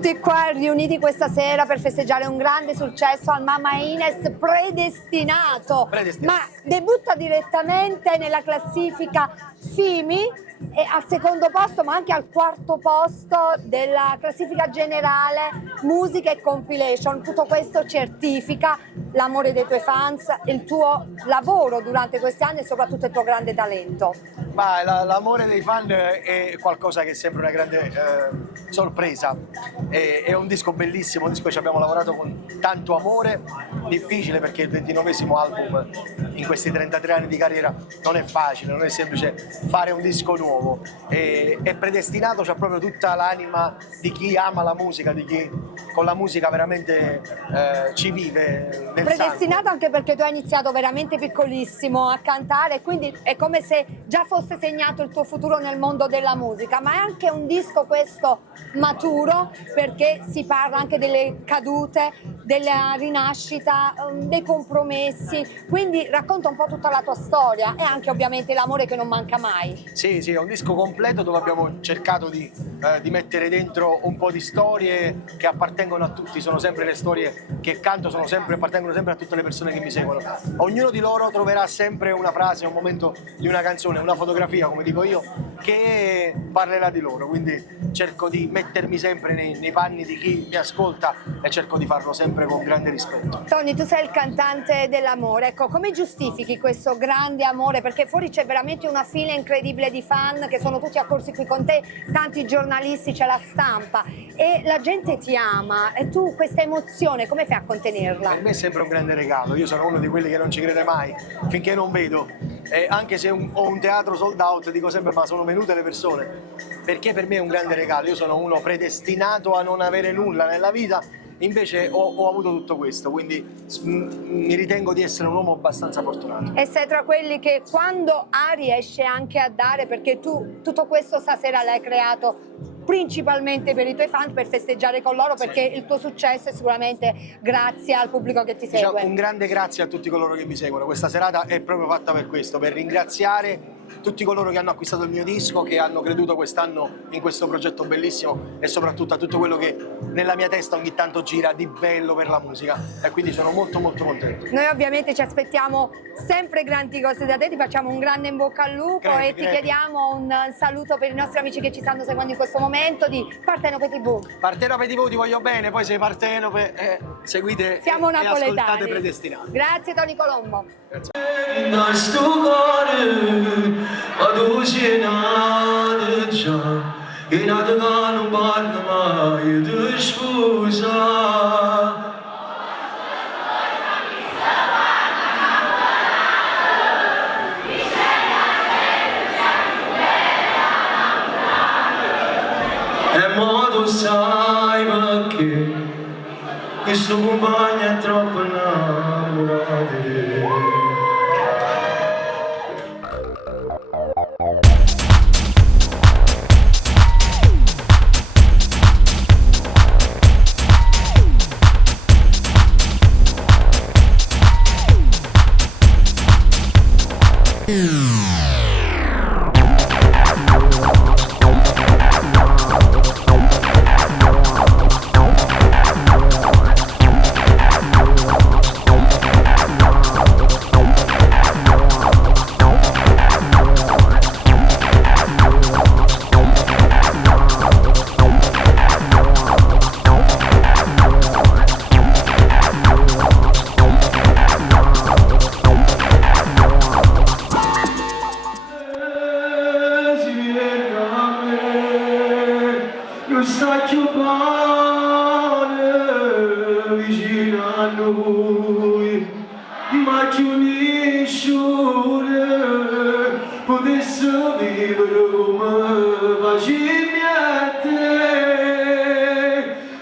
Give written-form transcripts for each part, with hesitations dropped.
tutti qua riuniti questa sera per festeggiare un grande successo al Mamma Ines Predestinato. Ma debutta direttamente nella classifica FIMI e al secondo posto ma anche al quarto posto della classifica generale musica e compilation. Tutto questo certifica l'amore dei tuoi fans, il tuo lavoro durante questi anni e soprattutto il tuo grande talento. Ma l'amore dei fan è qualcosa che è sempre una grande sorpresa. È un disco bellissimo, un disco che ci abbiamo lavorato con tanto amore, difficile perché il 29esimo album in questi 33 anni di carriera non è facile, non è semplice fare un disco nuovo. È predestinato, c'ha proprio tutta l'anima di chi ama la musica, di chi con la musica veramente ci vive nel Predestinato sangue. anche perché tu hai iniziato veramente piccolissimo a cantare, quindi è come se già fosse segnato il tuo futuro nel mondo della musica, ma è anche un disco questo maturo perché si parla anche delle cadute, della rinascita, dei compromessi, quindi racconta un po' tutta la tua storia e anche ovviamente l'amore che non manca mai. Sì, sì, è un disco completo dove abbiamo cercato di mettere dentro un po' di storie che appartengono a tutti, sono sempre le storie che canto, appartengono sempre a tutte le persone che mi seguono. Ognuno di loro troverà sempre una frase, un momento di una canzone, una fotografia, come dico io, che parlerà di loro, quindi cerco di mettermi sempre nei panni di chi mi ascolta e cerco di farlo sempre con grande rispetto. Tony, tu sei il cantante dell'amore, ecco, come giustifichi questo grande amore? Perché fuori c'è veramente una fila incredibile di fan che sono tutti accorsi qui con te, tanti giornalisti, c'è la stampa e la gente ti ama e tu questa emozione come fai a contenerla? Per me è sempre un grande regalo, io sono uno di quelli che non ci crede mai finché non vedo, anche se ho un teatro sold out dico sempre ma sono venute le persone, perché per me è un grande regalo, io sono uno predestinato a non avere nulla nella vita. Invece ho avuto tutto questo, quindi mi ritengo di essere un uomo abbastanza fortunato. E sei tra quelli che quando ha riesce anche a dare, perché tu tutto questo stasera l'hai creato principalmente per i tuoi fan, per festeggiare con loro, perché il tuo successo è sicuramente grazie al pubblico che ti segue. Diciamo, un grande grazie a tutti coloro che mi seguono, questa serata è proprio fatta per questo, per ringraziare tutti coloro che hanno acquistato il mio disco, che hanno creduto quest'anno in questo progetto bellissimo e soprattutto a tutto quello che nella mia testa ogni tanto gira di bello per la musica e quindi sono molto contento. Noi ovviamente ci aspettiamo sempre grandi cose da te, ti facciamo un grande in bocca al lupo e ti chiediamo un saluto per i nostri amici che ci stanno seguendo in questo momento di Partenope TV. Partenope TV ti voglio bene, poi sei Partenope, seguite Siamo e napoletani. ascoltate Predestinato. Grazie Tony Colombo. Grazie. E modo sai perché questo compagno è troppo innamorato. Non sa più buono vicino a noi, ma che nessuno potesse vivere come facemmo a te.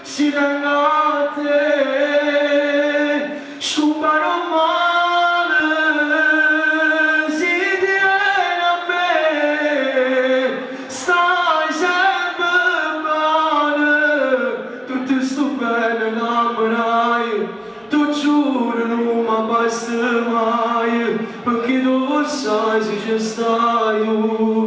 Si a te, scomparo male, si tiene a me, stai sempre bene, tutto sto bene innamorai, tu giuro non mi basta mai, perché tu sai se ci stai tu.